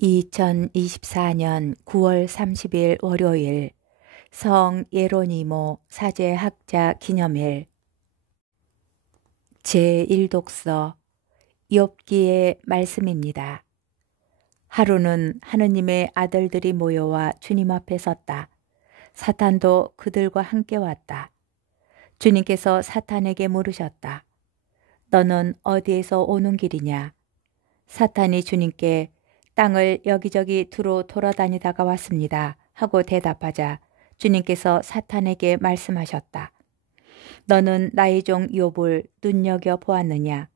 2024년 9월 30일 월요일 성 예로니모 사제학자 기념일 제1독서 욥기의 말씀입니다. 하루는 하느님의 아들들이 모여와 주님 앞에 섰다. 사탄도 그들과 함께 왔다. 주님께서 사탄에게 물으셨다. 너는 어디에서 오는 길이냐? 사탄이 주님께 땅을 여기저기 두루 돌아다니다가 왔습니다 하고 대답하자 주님께서 사탄에게 말씀하셨다. 너는 나의 종 욥을 눈여겨보았느냐?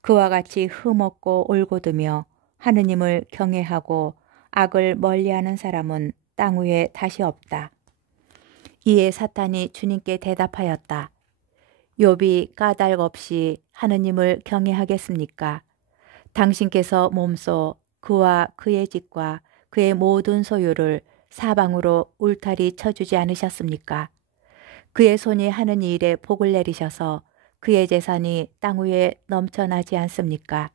그와 같이 흠없고 올곧으며 하느님을 경외하고 악을 멀리하는 사람은 땅 위에 다시 없다. 이에 사탄이 주님께 대답하였다. 욥이 까닭 없이 하느님을 경외하겠습니까? 당신께서 몸소 그와 그의 집과 그의 모든 소유를 사방으로 울타리 쳐주지 않으셨습니까? 그의 손이 하는 일에 복을 내리셔서 그의 재산이 땅 위에 넘쳐나지 않습니까?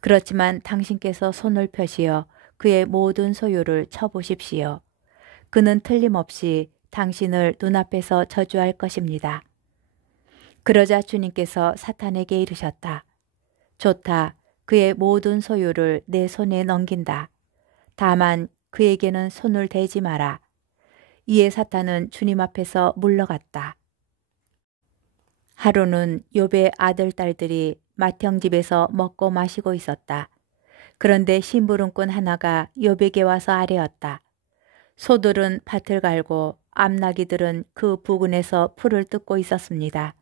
그렇지만 당신께서 손을 펴시어 그의 모든 소유를 쳐보십시오. 그는 틀림없이 당신을 눈앞에서 저주할 것입니다. 그러자 주님께서 사탄에게 이르셨다. 좋다. 그의 모든 소유를 내 손에 넘긴다. 다만 그에게는 손을 대지 마라. 이에 사탄은 주님 앞에서 물러갔다. 하루는 욥의 아들, 딸들이 맏형집에서 먹고 마시고 있었다. 그런데 심부름꾼 하나가 욥에게 와서 아뢰었다. 소들은 밭을 갈고 암나기들은 그 부근에서 풀을 뜯고 있었습니다.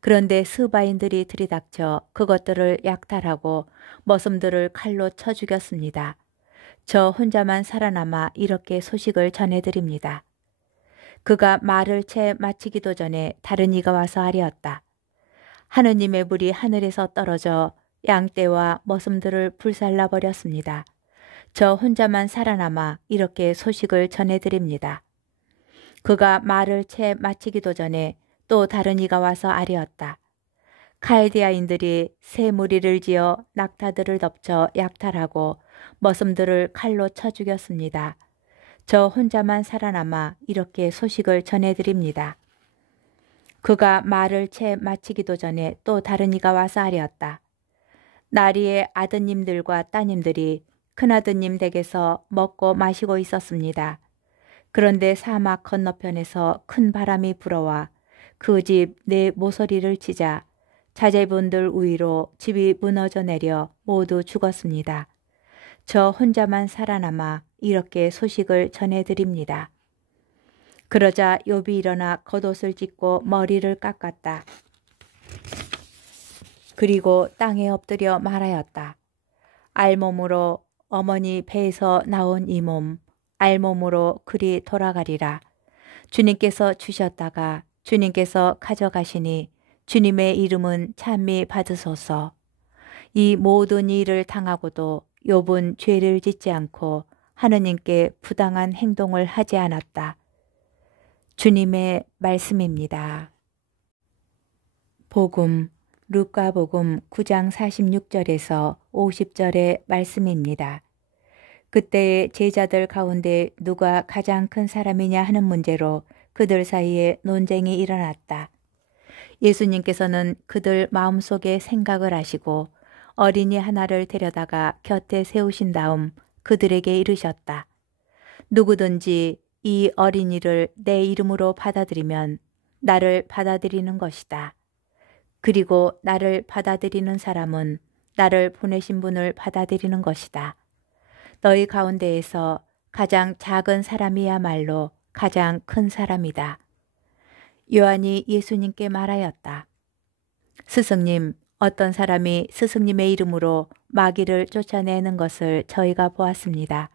그런데 스바인들이 들이닥쳐 그것들을 약탈하고 머슴들을 칼로 쳐 죽였습니다. 저 혼자만 살아남아 이렇게 소식을 전해드립니다. 그가 말을 채 마치기도 전에 다른 이가 와서 아뢰었다. 하느님의 불이 하늘에서 떨어져 양떼와 머슴들을 불살라 버렸습니다. 저 혼자만 살아남아 이렇게 소식을 전해드립니다. 그가 말을 채 마치기도 전에 또 다른 이가 와서 아뢰었다. 칼디아인들이 새 무리를 지어 낙타들을 덮쳐 약탈하고 머슴들을 칼로 쳐 죽였습니다. 저 혼자만 살아남아 이렇게 소식을 전해드립니다. 그가 말을 채 마치기도 전에 또 다른 이가 와서 아뢰었다. 나리의 아드님들과 따님들이 큰아드님 댁에서 먹고 마시고 있었습니다. 그런데 사막 건너편에서 큰 바람이 불어와 그 집 내 모서리를 치자 자제분들 위로 집이 무너져 내려 모두 죽었습니다. 저 혼자만 살아남아 이렇게 소식을 전해드립니다. 그러자 욥이 일어나 겉옷을 찢고 머리를 깎았다. 그리고 땅에 엎드려 말하였다. 알몸으로 어머니 배에서 나온 이 몸, 알몸으로 그리 돌아가리라. 주님께서 주셨다가 주님께서 가져가시니 주님의 이름은 찬미 받으소서. 이 모든 일을 당하고도 욥은 죄를 짓지 않고 하느님께 부당한 행동을 하지 않았다. 주님의 말씀입니다. 복음, 루카복음 9장 46절에서 50절의 말씀입니다. 그때의 제자들 가운데 누가 가장 큰 사람이냐 하는 문제로 그들 사이에 논쟁이 일어났다. 예수님께서는 그들 마음속의 생각을 아시고 어린이 하나를 데려다가 곁에 세우신 다음 그들에게 이르셨다. 누구든지 이 어린이를 내 이름으로 받아들이면 나를 받아들이는 것이다. 그리고 나를 받아들이는 사람은 나를 보내신 분을 받아들이는 것이다. 너희 가운데에서 가장 작은 사람이야말로 가장 큰 사람이다. 요한이 예수님께 말하였다. 스승님, 어떤 사람이 스승님의 이름으로 마귀를 쫓아내는 것을 저희가 보았습니다.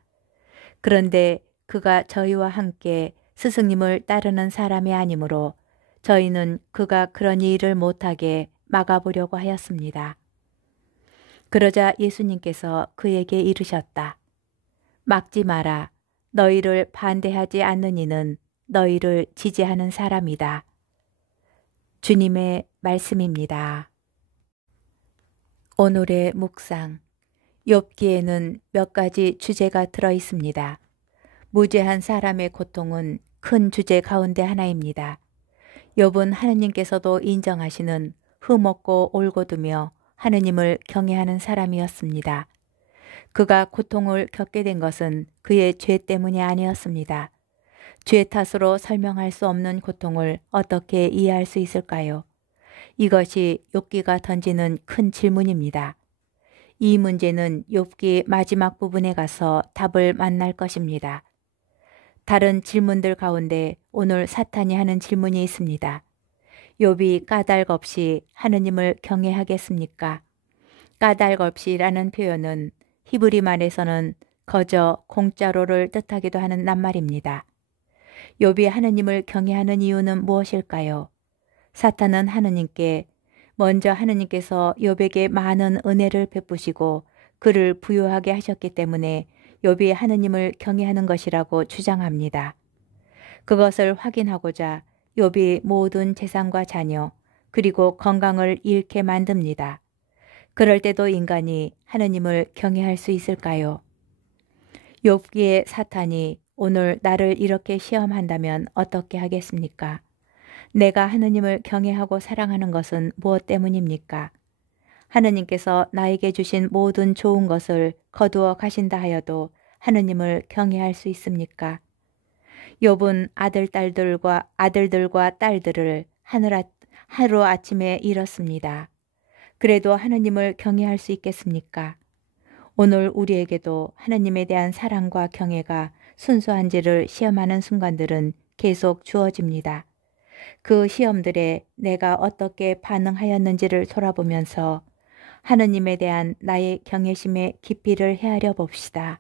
그런데 그가 저희와 함께 스승님을 따르는 사람이 아니므로 저희는 그가 그런 일을 못하게 막아보려고 하였습니다. 그러자 예수님께서 그에게 이르셨다. 막지 마라. 너희를 반대하지 않는 이는 너희를 지지하는 사람이다. 주님의 말씀입니다. 오늘의 묵상. 욥기에는 몇 가지 주제가 들어 있습니다. 무죄한 사람의 고통은 큰 주제 가운데 하나입니다. 욥은 하느님께서도 인정하시는 흠없고 올곧으며 하느님을 경외하는 사람이었습니다. 그가 고통을 겪게 된 것은 그의 죄 때문이 아니었습니다. 죄 탓으로 설명할 수 없는 고통을 어떻게 이해할 수 있을까요? 이것이 욥기가 던지는 큰 질문입니다. 이 문제는 욥기 마지막 부분에 가서 답을 만날 것입니다. 다른 질문들 가운데 오늘 사탄이 하는 질문이 있습니다. 욥이 까닭 없이 하느님을 경외하겠습니까? 까닭 없이라는 표현은 히브리 말에서는 거저 공짜로를 뜻하기도 하는 낱말입니다. 욥이 하느님을 경외하는 이유는 무엇일까요? 사탄은 하느님께 먼저 하느님께서 욥에게 많은 은혜를 베푸시고 그를 부유하게 하셨기 때문에 욥이 하느님을 경외하는 것이라고 주장합니다. 그것을 확인하고자 욥이 모든 재산과 자녀 그리고 건강을 잃게 만듭니다. 그럴 때도 인간이 하느님을 경외할 수 있을까요? 욥기의 사탄이 오늘 나를 이렇게 시험한다면 어떻게 하겠습니까? 내가 하느님을 경외하고 사랑하는 것은 무엇 때문입니까? 하느님께서 나에게 주신 모든 좋은 것을 거두어 가신다 하여도 하느님을 경외할 수 있습니까? 욥은 아들들과 딸들을 하루 아침에 잃었습니다. 그래도 하느님을 경외할 수 있겠습니까? 오늘 우리에게도 하느님에 대한 사랑과 경외가 순수한지를 시험하는 순간들은 계속 주어집니다. 그 시험들에 내가 어떻게 반응하였는지를 돌아보면서 하느님에 대한 나의 경외심의 깊이를 헤아려 봅시다.